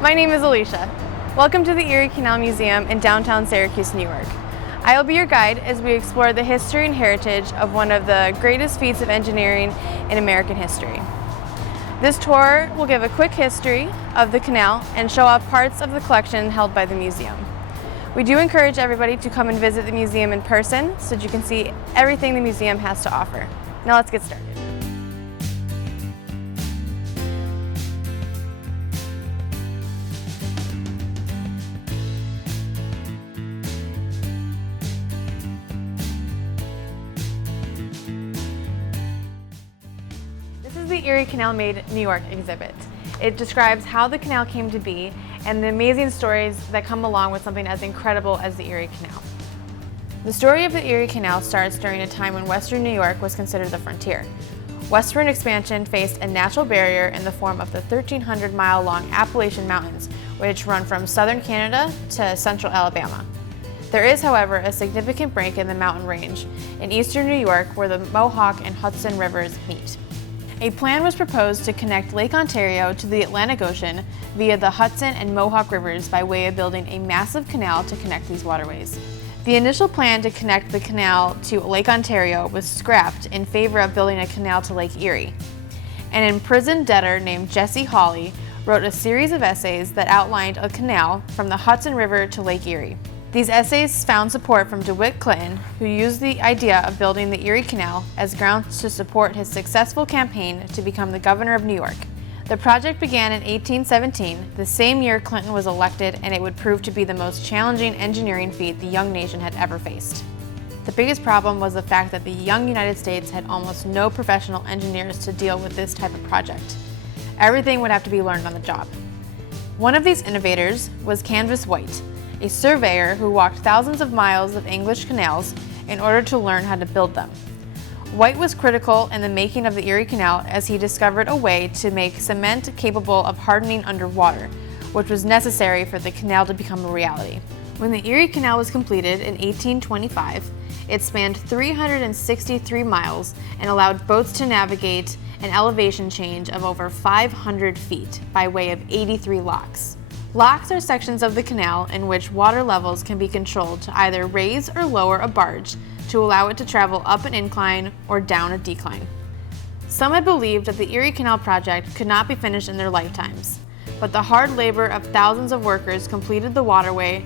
My name is Alicia. Welcome to the Erie Canal Museum in downtown Syracuse, New York. I will be your guide as we explore the history and heritage of one of the greatest feats of engineering in American history. This tour will give a quick history of the canal and show off parts of the collection held by the museum. We do encourage everybody to come and visit the museum in person so that you can see everything the museum has to offer. Now let's get started. This is the Erie Canal Made New York exhibit. It describes how the canal came to be and the amazing stories that come along with something as incredible as the Erie Canal. The story of the Erie Canal starts during a time when Western New York was considered the frontier. Westward expansion faced a natural barrier in the form of the 1,300-mile-long Appalachian Mountains, which run from southern Canada to central Alabama. There is, however, a significant break in the mountain range in eastern New York where the Mohawk and Hudson rivers meet. A plan was proposed to connect Lake Ontario to the Atlantic Ocean via the Hudson and Mohawk rivers by way of building a massive canal to connect these waterways. The initial plan to connect the canal to Lake Ontario was scrapped in favor of building a canal to Lake Erie. An imprisoned debtor named Jesse Hawley wrote a series of essays that outlined a canal from the Hudson River to Lake Erie. These essays found support from DeWitt Clinton, who used the idea of building the Erie Canal as grounds to support his successful campaign to become the governor of New York. The project began in 1817, the same year Clinton was elected, and it would prove to be the most challenging engineering feat the young nation had ever faced. The biggest problem was the fact that the young United States had almost no professional engineers to deal with this type of project. Everything would have to be learned on the job. One of these innovators was Canvas White, a surveyor who walked thousands of miles of English canals in order to learn how to build them. White was critical in the making of the Erie Canal as he discovered a way to make cement capable of hardening underwater, which was necessary for the canal to become a reality. When the Erie Canal was completed in 1825, it spanned 363 miles and allowed boats to navigate an elevation change of over 500 feet by way of 83 locks. Locks are sections of the canal in which water levels can be controlled to either raise or lower a barge to allow it to travel up an incline or down a decline. Some had believed that the Erie Canal project could not be finished in their lifetimes, but the hard labor of thousands of workers completed the waterway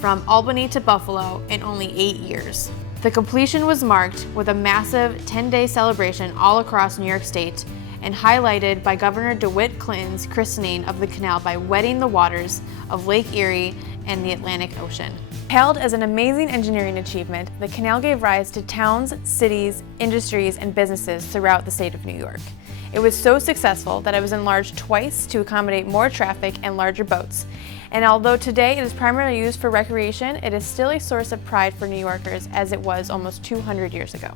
from Albany to Buffalo in only 8 years. The completion was marked with a massive 10-day celebration all across New York State and highlighted by Governor DeWitt Clinton's christening of the canal by wetting the waters of Lake Erie and the Atlantic Ocean. Hailed as an amazing engineering achievement, the canal gave rise to towns, cities, industries, and businesses throughout the state of New York. It was so successful that it was enlarged twice to accommodate more traffic and larger boats. And although today it is primarily used for recreation, it is still a source of pride for New Yorkers as it was almost 200 years ago.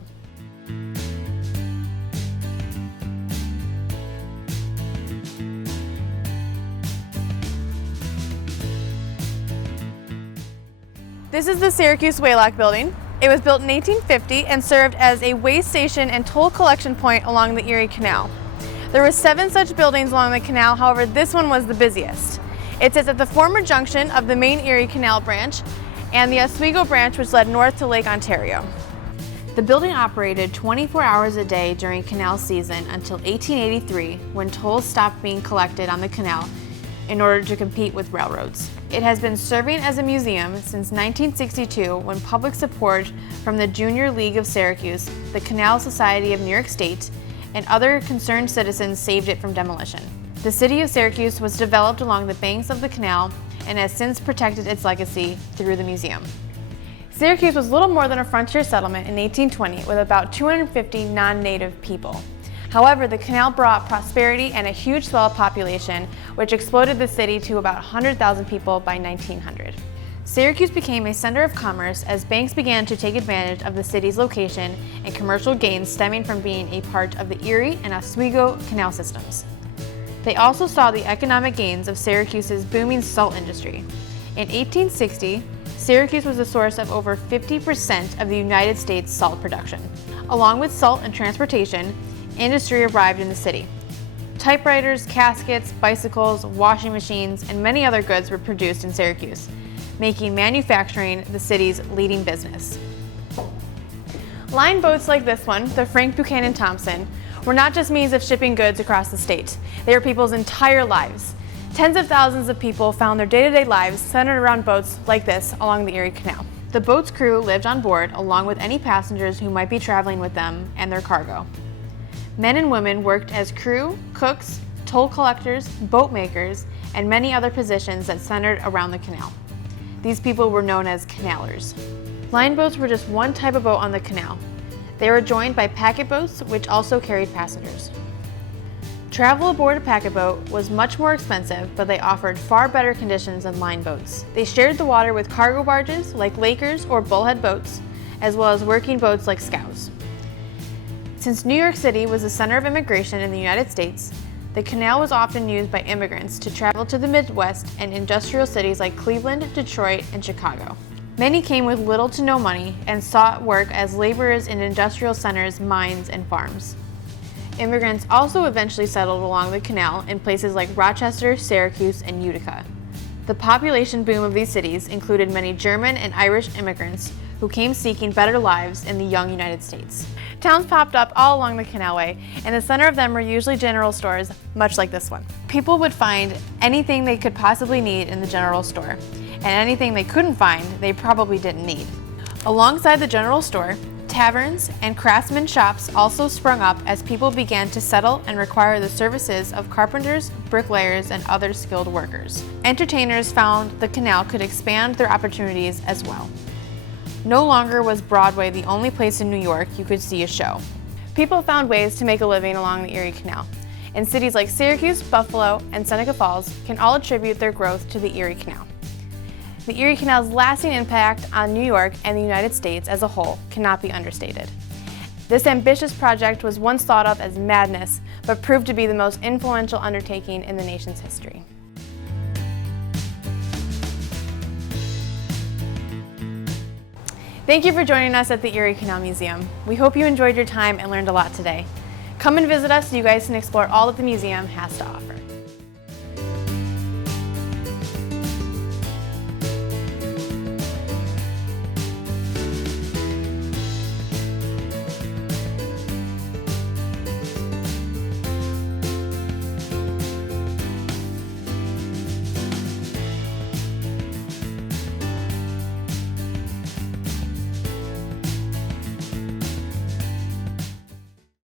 This is the Syracuse Waylock building. It was built in 1850 and served as a way station and toll collection point along the Erie Canal. There were 7 such buildings along the canal, however this one was the busiest. It sits at the former junction of the main Erie Canal branch and the Oswego branch, which led north to Lake Ontario. The building operated 24 hours a day during canal season until 1883, when tolls stopped being collected on the canal in order to compete with railroads. It has been serving as a museum since 1962, when public support from the Junior League of Syracuse, the Canal Society of New York State, and other concerned citizens saved it from demolition. The city of Syracuse was developed along the banks of the canal and has since protected its legacy through the museum. Syracuse was little more than a frontier settlement in 1820 with about 250 non-native people. However, the canal brought prosperity and a huge swell of population, which exploded the city to about 100,000 people by 1900. Syracuse became a center of commerce as banks began to take advantage of the city's location and commercial gains stemming from being a part of the Erie and Oswego canal systems. They also saw the economic gains of Syracuse's booming salt industry. In 1860, Syracuse was the source of over 50% of the United States salt production. Along with salt and transportation, industry arrived in the city. Typewriters, caskets, bicycles, washing machines, and many other goods were produced in Syracuse, making manufacturing the city's leading business. Line boats like this one, the Frank Buchanan Thompson, were not just means of shipping goods across the state. They were people's entire lives. Tens of thousands of people found their day-to-day lives centered around boats like this along the Erie Canal. The boat's crew lived on board along with any passengers who might be traveling with them and their cargo. Men and women worked as crew, cooks, toll collectors, boat makers, and many other positions that centered around the canal. These people were known as canalers. Line boats were just one type of boat on the canal. They were joined by packet boats, which also carried passengers. Travel aboard a packet boat was much more expensive, but they offered far better conditions than line boats. They shared the water with cargo barges like Lakers or bullhead boats, as well as working boats like scows. Since New York City was the center of immigration in the United States, the canal was often used by immigrants to travel to the Midwest and industrial cities like Cleveland, Detroit, and Chicago. Many came with little to no money and sought work as laborers in industrial centers, mines, and farms. Immigrants also eventually settled along the canal in places like Rochester, Syracuse, and Utica. The population boom of these cities included many German and Irish immigrants who came seeking better lives in the young United States. Towns popped up all along the canalway, and the center of them were usually general stores, much like this one. People would find anything they could possibly need in the general store, and anything they couldn't find, they probably didn't need. Alongside the general store, taverns and craftsman shops also sprung up as people began to settle and require the services of carpenters, bricklayers, and other skilled workers. Entertainers found the canal could expand their opportunities as well. No longer was Broadway the only place in New York you could see a show. People found ways to make a living along the Erie Canal, and cities like Syracuse, Buffalo, and Seneca Falls can all attribute their growth to the Erie Canal. The Erie Canal's lasting impact on New York and the United States as a whole cannot be understated. This ambitious project was once thought of as madness, but proved to be the most influential undertaking in the nation's history. Thank you for joining us at the Erie Canal Museum. We hope you enjoyed your time and learned a lot today. Come and visit us so you guys can explore all that the museum has to offer.